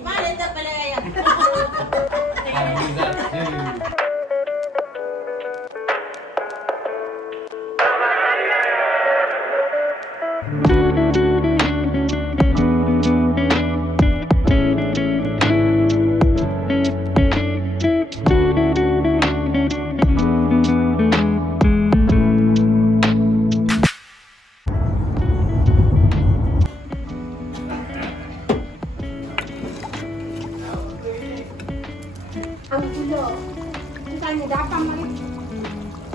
Mana tak balik ayam? Tanya dah apa mai?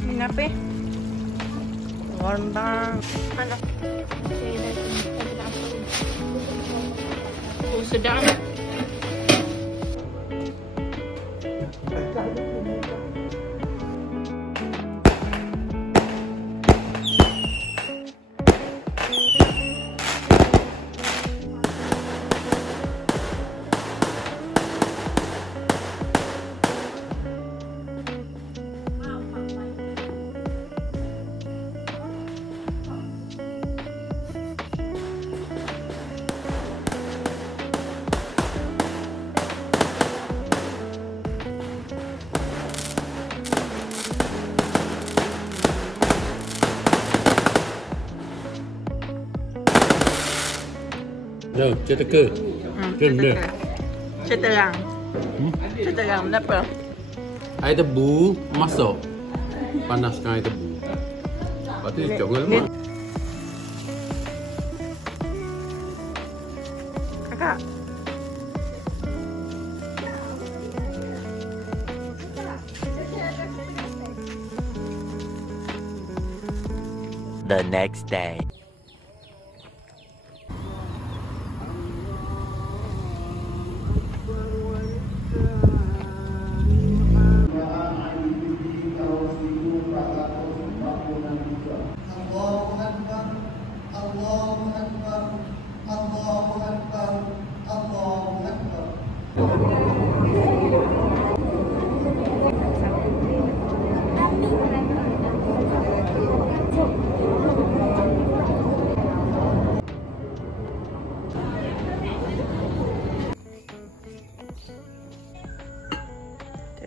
Ini apa? Rendang. Mana? Oh, sedap. Đâu, chết tơ cơ. Chân nữa. Chết terang. Chết terang, kenapa? Air tebu masuk. Panaskan air tebu. Lepas tu dia coklat lemak. Kakak. The next day.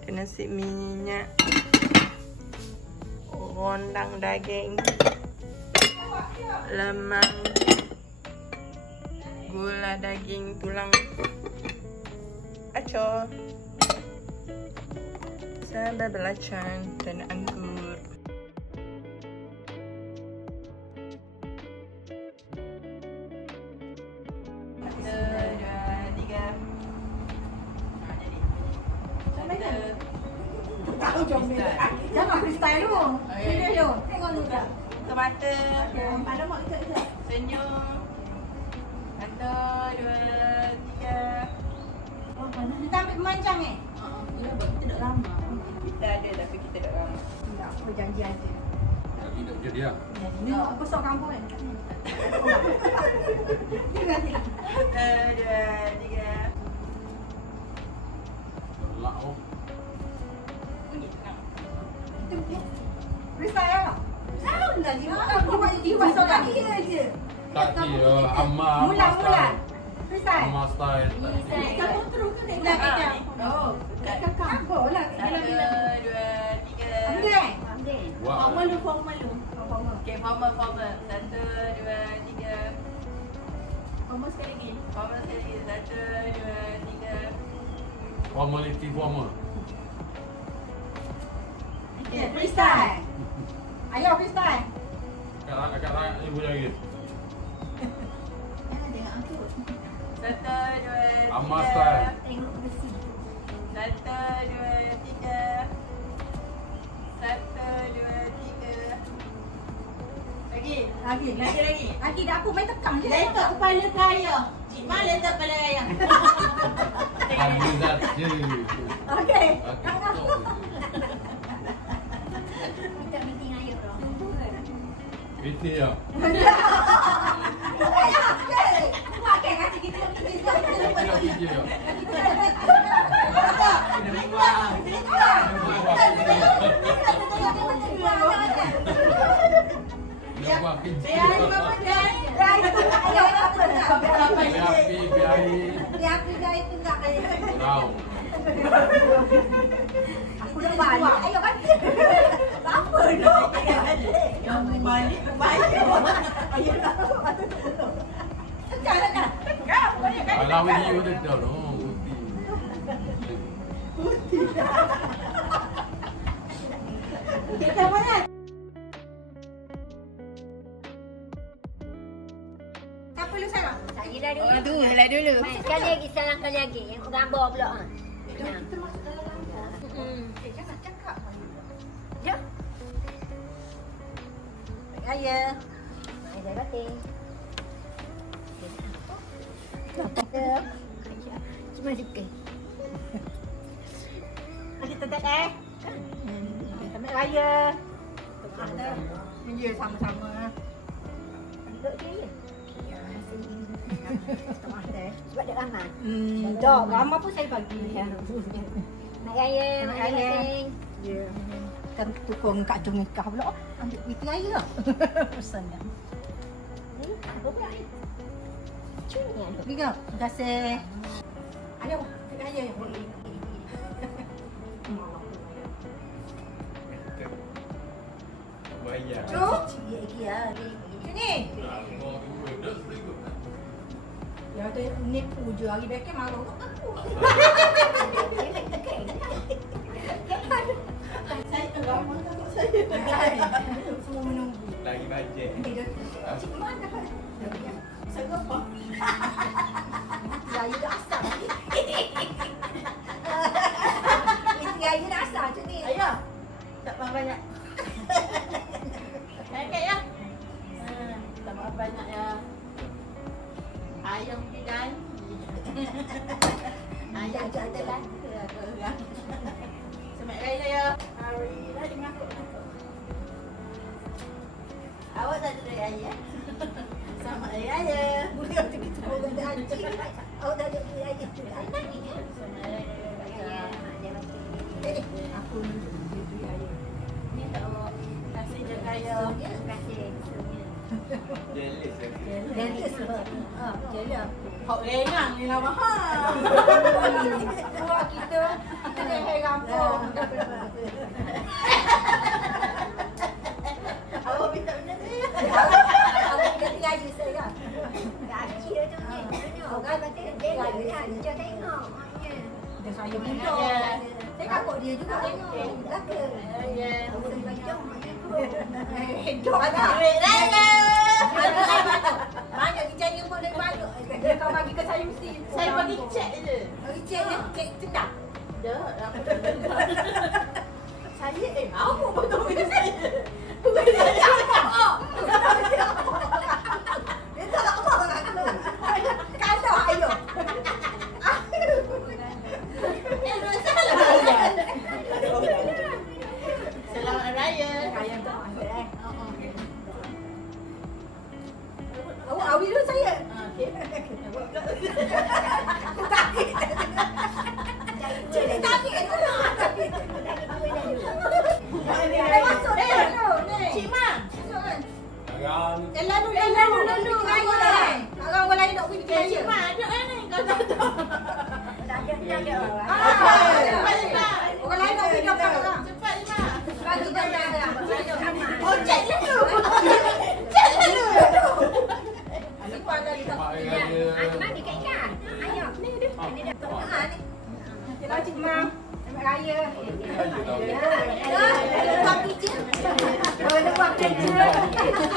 Nasi minyak, rendang daging, lemang, gula daging tulang, acor, sambal belacan dan anggur. Jangan freestyle dulu. Video dulu. Tengok dulu tak. Buka mata. Pada mak kita. Senyum. 1, 2, 3. Oh, mana kita ambil memancang eh? Ya, kita dah lama. Kita ada tapi kita tak ramai. Tak, apa janji aja. Tidak jadi lah. Ni nak besar kampung kan? Tidak. 1, 2, 3. Lak oh. Freestyle lah. Tahu dah dia. Aku buat dia pasal lagi aja. Tak dia, Amma. Mula. Freestyle. Amma style. Kamu terus ke nak kita? Oh, kakak. Apa lah? 1, 2, 3. Ambil. Wah. Formal. Okay, formal. 1, 2, 3. Formal sekali lagi. Formal sekali. 1, 2, 3. Formality formal. Okay, freestyle. Ayo freestyle. Agak rakyat ibu lagi. Jangan tengok aku. 1, 2, 3. Amma style. Tengok besi. 1, 2, 3. 1, 2, 3. Lagi. Lagi dah aku main tekan je. Letak kepala kaya. Cik Mak letak kepala ayam. Alizat je. Okey. Minta meeting ayam dah. Itu ya. Okey, kasi kita Tidak video ya. Saya ada 5 pedai. Ayo, apa nak? Biar Dia guys tu nak kaya. tahu. Aku nak balik. Ayo balik. Apa dok? Yang balik, balik. Ayo nak. Jangan nak. Kalau ini udah tahu dong. Kita mana? Siapa lu saya? Saya dah dulu. Tu, lah dulu. Sekali lagi, salah kali lagi. Yang gambar pula. Kita masuk dalam langkah. Jangan cakap. Ya. Raya. Mai saya batin. Cuma sikit. Ada tetap Selamat Raya. Ya, sama-sama. Duduk dia je. Ya, setengah teh. Sebab dia ramai. Dok, ramai pun saya bagi. Selamat Raya. Selamat Raya. Ya. Kan tukang Kak Cung nikah pula. Ambil itu Raya. Pesannya. Apa pula ni? Cuma ada. Terima kasih. Ayo, Raya. Bayar. Cuk. Lagi ya. Sini. Ya, tu nipu je. Hari bekek malu aku. Saya terlalu takut saya. Semua menunggu. Lagi bajet. Cik mana? Saya apa? Raya dah asal. Itu Raya dah asal tu ni. Ayo. Tak banyak. Okey ya. Tak banyak ya. Ayam bidan. Ayam Ada lah. Selamat Raya ya. Hari dah dengan aku. Awak tak ada Raya. Selamat Raya. Boleh waktu kita orang dah anjing. Awak dah ada Raya. Selamat Raya. Aku duduk Raya. Ni tak awak. Kasih je Raya. Terima kasih. Jealous lah. Jealous. Kau rengang ni lah mahal. Buat kita dah hai kampung. Awak minta benda saya. Awak kena Raya saya. Gaji dia tu ni. Orang kata dia lagi dah. Dia tengok. Dia saya muda. Saya kakak dia juga tengok. Belaka. Ya. Hidup ada. Duit Raya. Banyak kerjanya pun dari banyak. Dia kau bagi ke saya mesti. Saya bagi cek je. Bagi cek je. Cek sedap. Dah, aku dah dengar. Saya apa betul benda saya? Bukan saya apa. Dia tak nak apa dengan aku. Kalau ayo. Selamat Raya. Raya tak ada Awak awi dulu saya. Okey. Tarik. Cik tarik kat sana. Dah masuk dah dulu. Cik Ma. Masuk kan? Jangan. Lalu. Raya. Orang lain nak pergi Cik Raya. Ma ada ni kau tak tahu. Orang lain nak pergi depan orang. Cepat Ma. Bagi dah. Oh, cek dulu. Cek dulu. Simpan dah kita. Mak Raya. Cuma dia kat ikan. Ayam. Ni dia. Ni dia. Ha ni. Okeylah Cik Mam. Selamat Raya. Buat kerja. Buat kerja.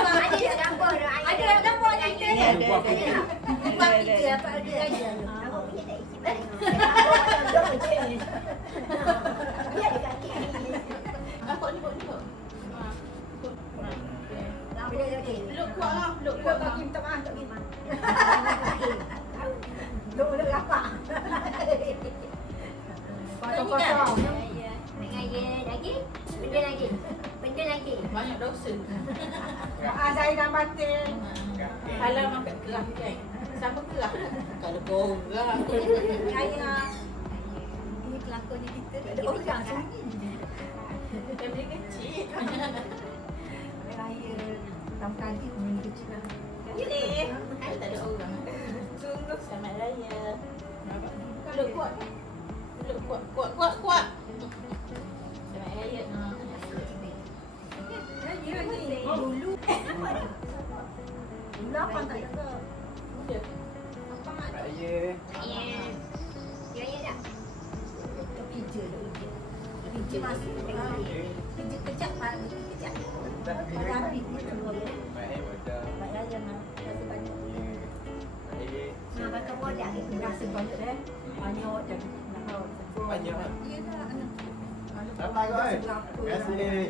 Ada dah gambar dah. Ada gambar ni. Buat kerja. Buat kerja apa ada Raya. Awak punya tak isi balik. Apa ni buat ni buat? Peluk kuat lah. Peluk bagi minta maaf tak minta. Peluk rapat. Kosong-kosong. Raya lagi. Benda lagi. Banyak dosa. Maaf saya dan batin. Kalau makan kerah kan. Sama kerah. Kalau korang. Raya. Ini kelakonnya kita. Ada orang sunyi. Family kecil. Raya. Dalam kali pun kecil lah. Tak ada orang. Selamat Raya. Peluk kuat. Peluk kuat. Selamat Raya. Dulu apa tak ada? Kerja masuk kerja kejap mana kejap. Tapi kita Pak Raya masih banyak. Nah, kata bodak itu rasa banyak deh. Banyak jadi nak banyak. Iya dah. Apa kau? Kasih.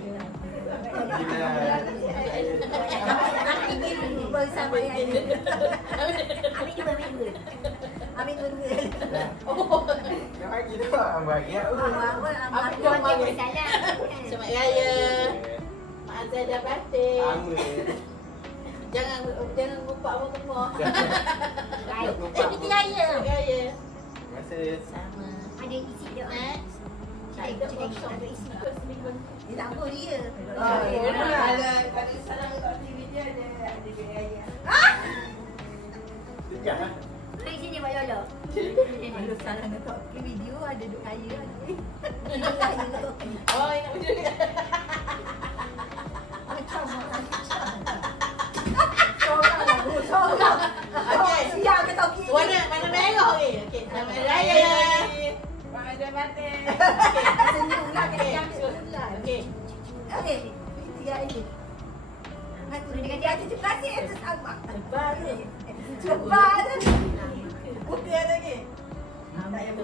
Bersama Raya. Amin dulu. Jangan gitu bahagia. Selamat Raya. Mak Azhar dah batik. Jangan lupa apa-apa. Kita Raya. Selamat Raya. Terima kasih. Sama. Ada isi dia. Tak ada kosong. Dia tak apa dia. Kalau salah kat TV dia ada Raya. Jangan. Mari sini Mak Yola. Kalau salah nak video ada duk Raya. Raya tu. Oh, nak video ni. Macam Sorang. Okey. Siap ke tak okey? Mana merah ni? Okey, Selamat Raya. Mak Azhar batik. Senyumlah kena Okey. ambil sebelah. Okey. Okey. Tiga Raya. Nak tu dengan dia terima kasih atas abang. Lepas ni. Cepat tu. Bukan lagi. Bukan lagi.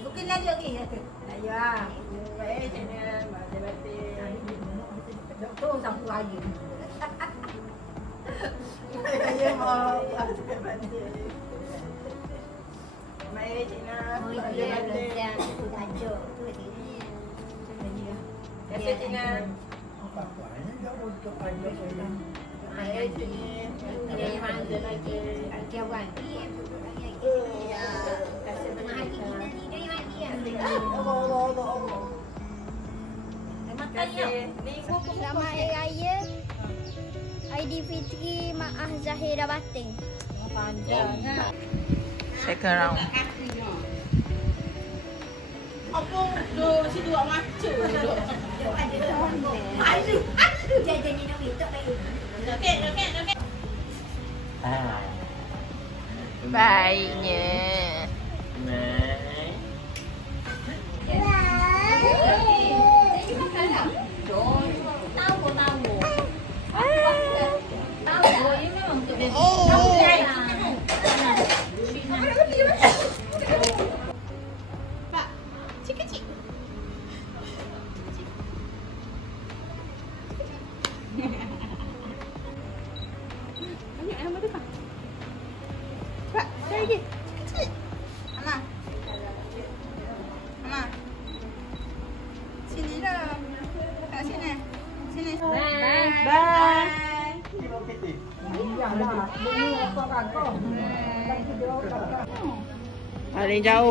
Bukan lagi okey kata. Raya. Baik, channel Mak Azhar batik. Doktor sapu Raya. Raya mau Azhar batik. Baik, channel Oh Mak iya, Azhar batik. dah tajuk tu dia. Terima kasih, channel. Baik, channel. Dia yang Mak Azhar batik. Dia wan. Ya. Terima kasih Hari banyak. nanti dia yang mati ya. Allah. Terima Terima kasih. Ni Selamat Hari Raya Aidilfitri Maah Zahira Batin. panjang. Second round. apa duduk situ buat macam duduk. Aduh, jajan ni nak minta baik. Okey. Baiknya.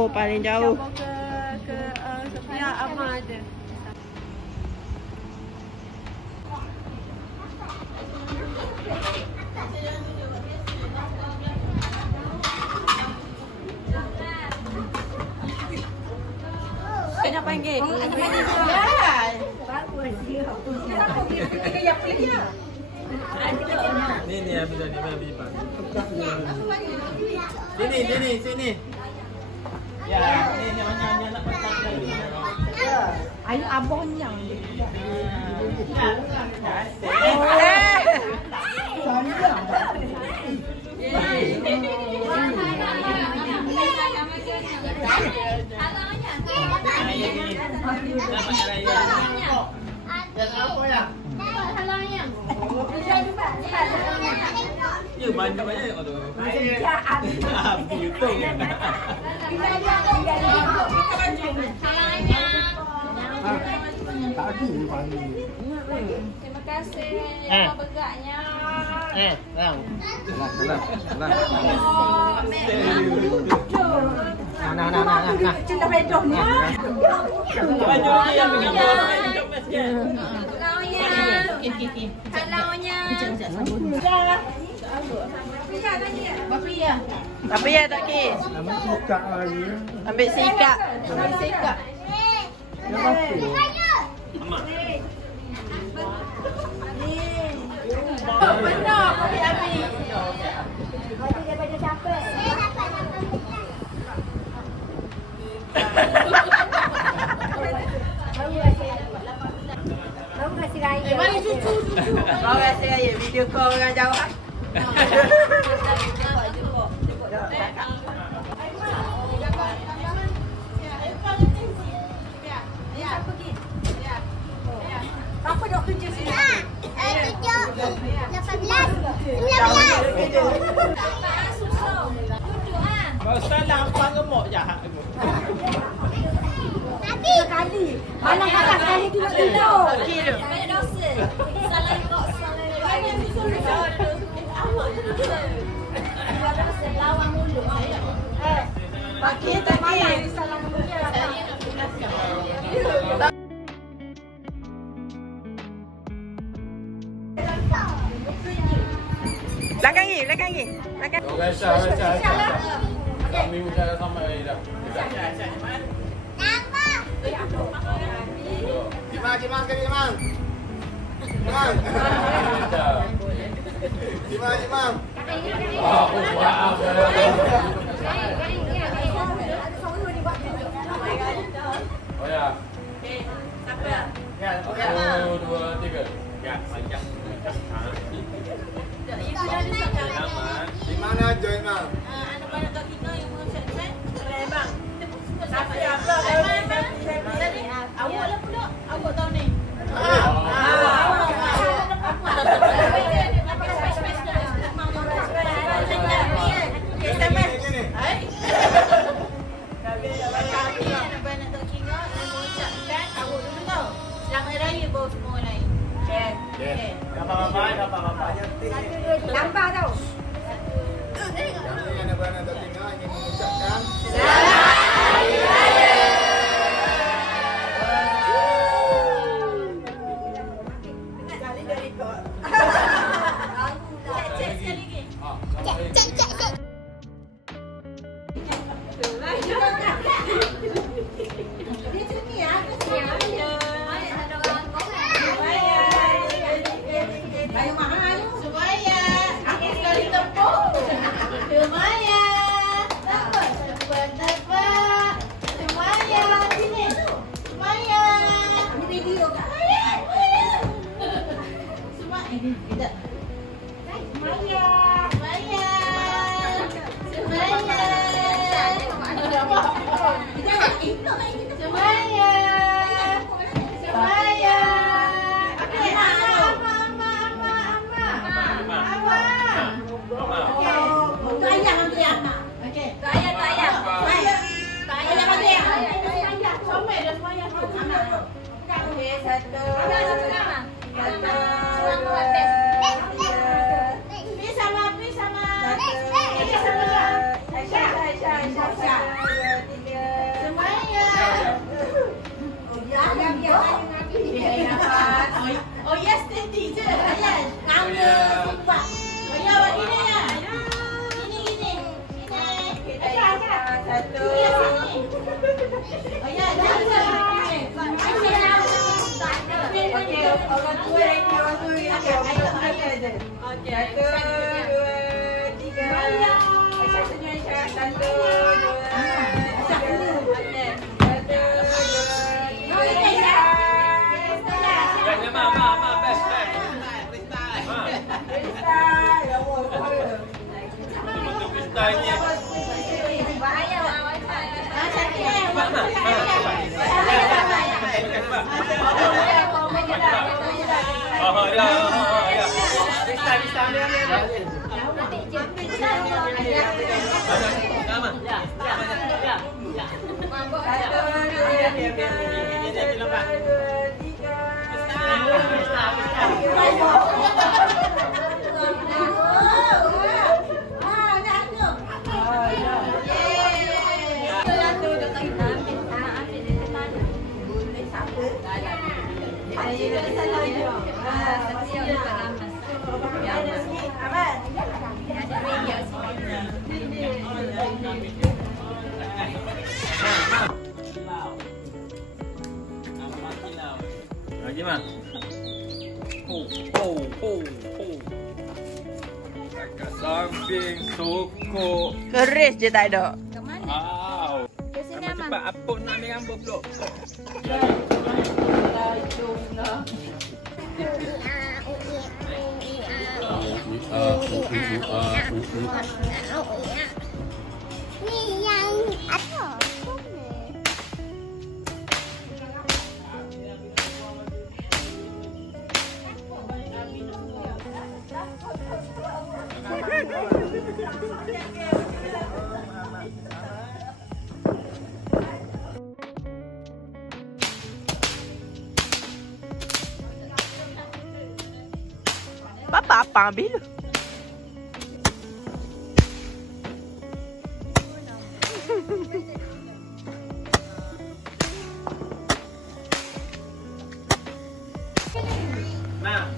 Paling jauh. Ke Sofia apa ada? Kena panggil. Bagus dia. Ni habis dah habis pak. Sini. Ya, ni mana nak patah ni. Ayo abangnya. Ya banyak kalau. YouTube. Terima kasih yang bergeraknya. Nah. Cinta bedohnya. Baju dia yang mengambil. Kau ya. Okey. Kalaunya. Kejap sabun. Bapak ya. Apa ya tak Ki? Ambil sikap lagi. Ambil sikat. Ambil sekat. Benar, ambil. Daripada siapa? Baru kasih raya. Mari cucu. Kau rasa raya video call orang jauh. Apa nak kerja sini? 18. Kalau saya lampang gemuk jahat tu. Sekali. Malam kakak sekali duduk tidur. Okey tu. Banyak dosa. Salah kok, lawan mulut saya. Okey tak Ki? Belakang ni. Belakang. Kami udah sampai dah. Jimang sekali Jimang. Jimang. Oh ya. Siapa? Ya, okey. 1, 2, 3. Ya, panjang. Di mana join Mang? Anak banyak tak tinggal yang mau chat. Bang. Siapa? Awak lah pula. Awak tahu ni. Tambah tau. Yang ni anak-anak tak tinggal ingin mengucapkan Oh yes, steady je. Ayan. Nganga sumpah. Oh ya, awak gini ya. Gini. Satu. Oh ya, jangan. Okey, orang tua yang orang tua yang okey. Okey. 1, 2, 3. Satunya Aisyah. 1, 2. Setia juga ramas. Ada sikit. Aman. Ada ring yang Lagi mah. Dekat samping toko. Keris je tak ada. ke mana? Wow. Ke sini Cepat Aman. cepat apa nak ambil gambar pula? Ni yang apa? Bapa apa ambil? Ma.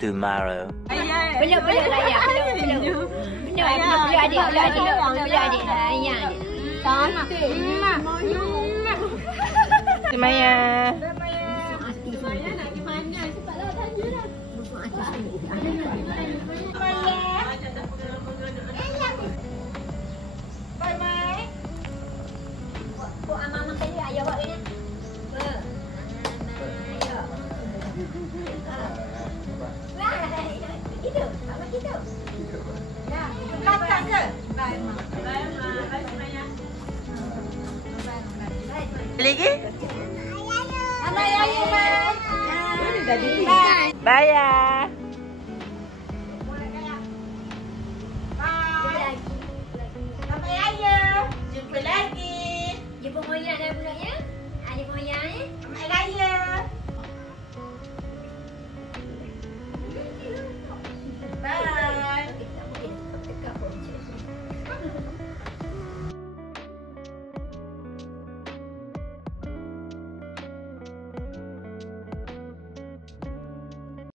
Tomorrow. Belum layak. Belum adik. Semaya. Belakang je. Lagi? Ayo. Bye.